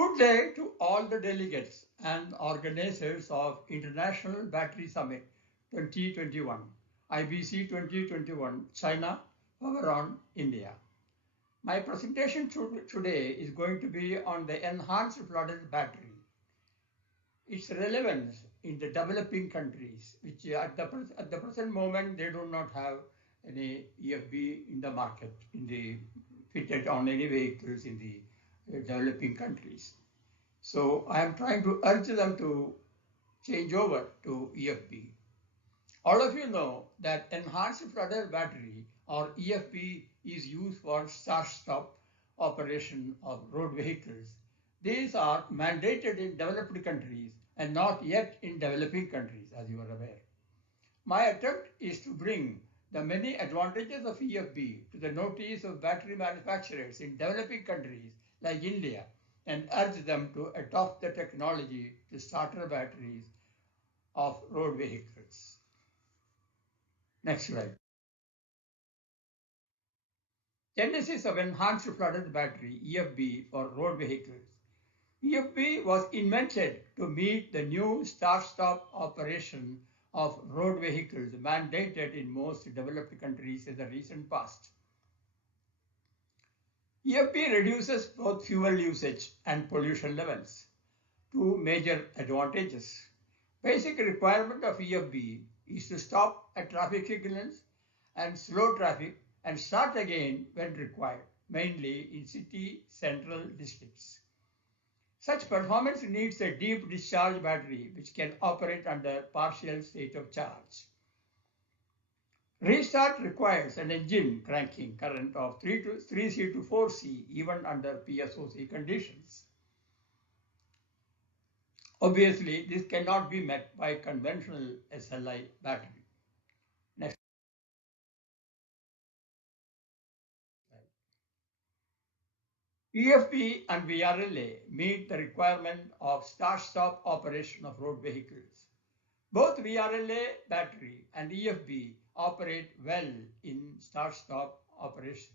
Good day to all the delegates and organizers of International Battery Summit 2021, IBC 2021, China, Power India. My presentation today is going to be on the enhanced flooded battery, its relevance in the developing countries, which at the present moment they do not have any EFB in the market, fitted on any vehicles in the developing countries. So I am trying to urge them to change over to EFB. All of you know that enhanced flooded battery or EFB is used for start-stop operation of road vehicles. These are mandated in developed countries and not yet in developing countries, as you are aware. My attempt is to bring the many advantages of EFB to the notice of battery manufacturers in developing countries like India and urge them to adopt the technology to starter batteries of road vehicles. Next slide. Genesis of enhanced flooded battery EFB for road vehicles. EFB was invented to meet the new start-stop operation of road vehicles mandated in most developed countries in the recent past. EFB reduces both fuel usage and pollution levels. Two major advantages. Basic requirement of EFB is to stop at traffic signals and slow traffic and start again when required, mainly in city central districts. Such performance needs a deep discharge battery which can operate under partial state of charge. Restart requires an engine cranking current of 3C to 4C even under PSOC conditions. Obviously, this cannot be met by conventional SLI battery. Next slide. EFB and VRLA meet the requirement of start-stop operation of road vehicles. Both VRLA battery and EFB operate well in start-stop operation.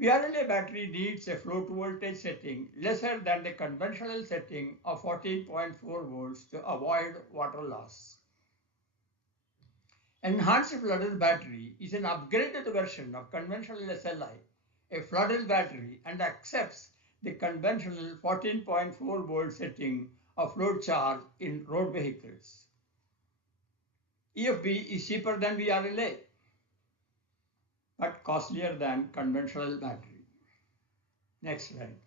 VRLA battery needs a float voltage setting lesser than the conventional setting of 14.4 volts to avoid water loss. Enhanced flooded battery is an upgraded version of conventional SLI, a flooded battery, and accepts the conventional 14.4 volt setting of load charge in road vehicles. EFB is cheaper than VRLA, but costlier than conventional battery. Next slide.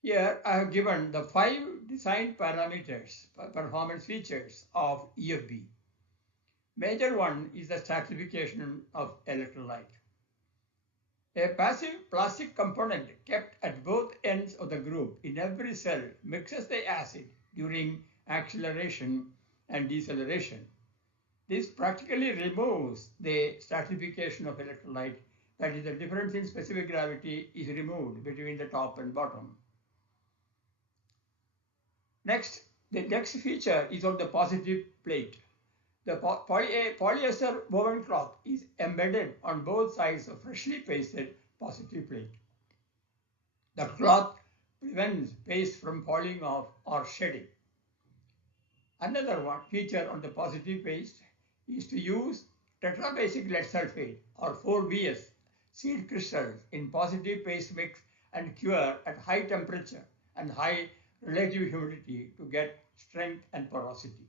Here I have given the 5 design parameters, performance features of EFB. Major one is the stratification of electrolyte. A passive plastic component kept at both ends of the group in every cell mixes the acid during acceleration and deceleration. This practically removes the stratification of electrolyte, that is, the difference in specific gravity is removed between the top and bottom. Next, the next feature is on the positive plate. The polyester woven cloth is embedded on both sides of freshly pasted positive plate. The cloth prevents paste from falling off or shedding. Another feature on the positive paste is to use tetrabasic lead sulfate or 4BS seed crystals in positive paste mix and cure at high temperature and high relative humidity to get strength and porosity.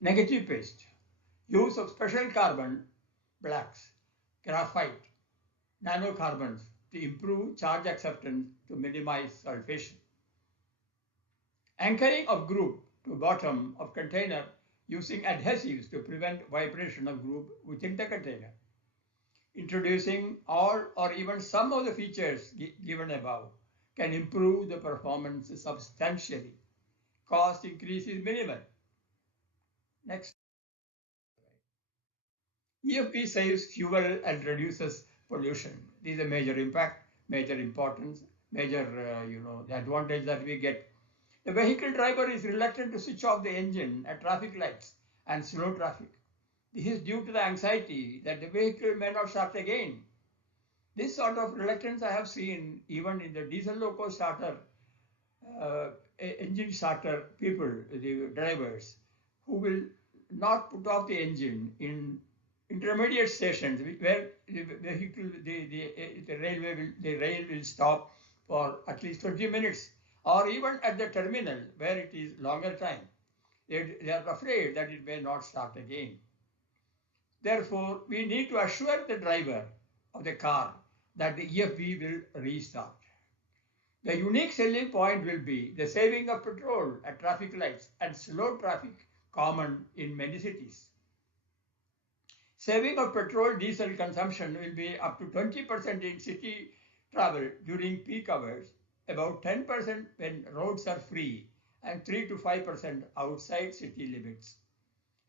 Negative paste. Use of special carbon blacks, graphite, nanocarbons to improve charge acceptance to minimize sulfation. Anchoring of group to bottom of container using adhesives to prevent vibration of group within the container. Introducing all or even some of the features given above can improve the performance substantially. Cost increase is minimal. Next. EFB saves fuel and reduces pollution. This is a major impact, major importance, major the advantage that we get. The vehicle driver is reluctant to switch off the engine at traffic lights and slow traffic. This is due to the anxiety that the vehicle may not start again. This sort of reluctance I have seen even in the diesel loco starter, engine starter people, the drivers, who will not put off the engine in intermediate stations where the vehicle, the rail will stop for at least 20 minutes, or even at the terminal where it is longer time. They are afraid that it may not start again. Therefore, we need to assure the driver of the car that the EFB will restart. The unique selling point will be the saving of petrol at traffic lights and slow traffic common in many cities. Saving of petrol diesel consumption will be up to 20% in city travel during peak hours, about 10% when roads are free, and 3 to 5% outside city limits.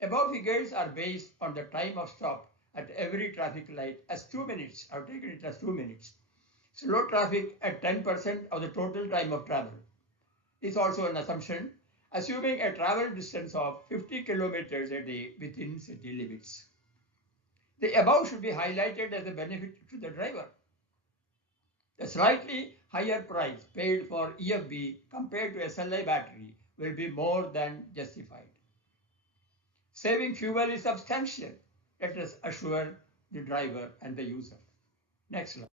Above figures are based on the time of stop at every traffic light as 2 minutes. I've taken it as 2 minutes. Slow traffic at 10% of the total time of travel. Is also an assumption, assuming a travel distance of 50 kilometers a day within city limits. The above should be highlighted as a benefit to the driver. The slightly higher price paid for EFB compared to SLI battery will be more than justified. Saving fuel is substantial. Let us assure the driver and the user. Next slide.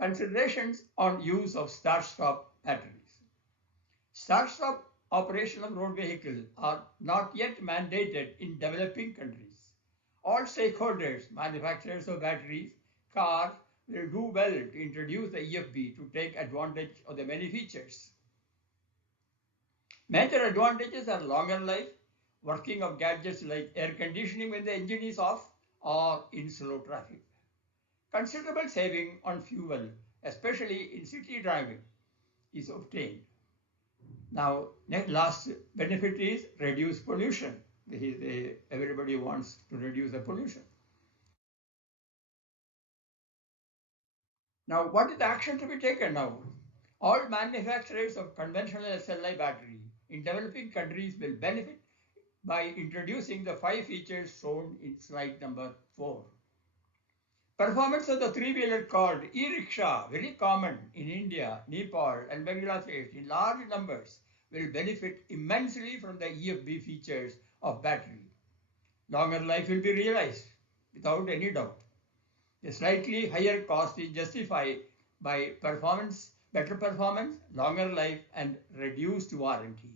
Considerations on use of start-stop batteries. Start-stop operation of road vehicles are not yet mandated in developing countries. All stakeholders, manufacturers of batteries, cars, will do well to introduce the EFB to take advantage of the many features. Major advantages are longer life, working of gadgets like air conditioning when the engine is off or in slow traffic. Considerable saving on fuel, especially in city driving, is obtained. Now, last benefit is reduce pollution. Everybody wants to reduce the pollution. Now, what is the action to be taken now? All manufacturers of conventional SLI battery in developing countries will benefit by introducing the 5 features shown in slide number 4. Performance of the three-wheeler called e-rickshaw, very common in India, Nepal, and Bangladesh in large numbers, will benefit immensely from the EFB features of battery. Longer life will be realized without any doubt. The slightly higher cost is justified by better performance, longer life, and reduced warranty.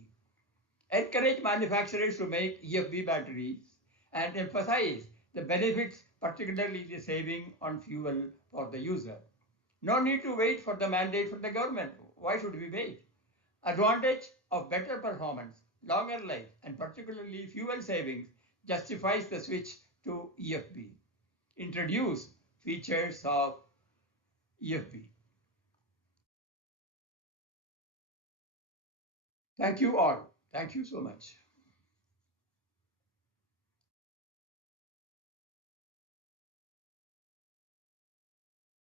Encourage manufacturers to make EFB batteries and emphasize the benefits, particularly the saving on fuel for the user. No need to wait for the mandate from the government. Why should we wait? Advantage of better performance, longer life, and particularly fuel savings justifies the switch to EFB. Introduce features of EFB. Thank you all. Thank you so much.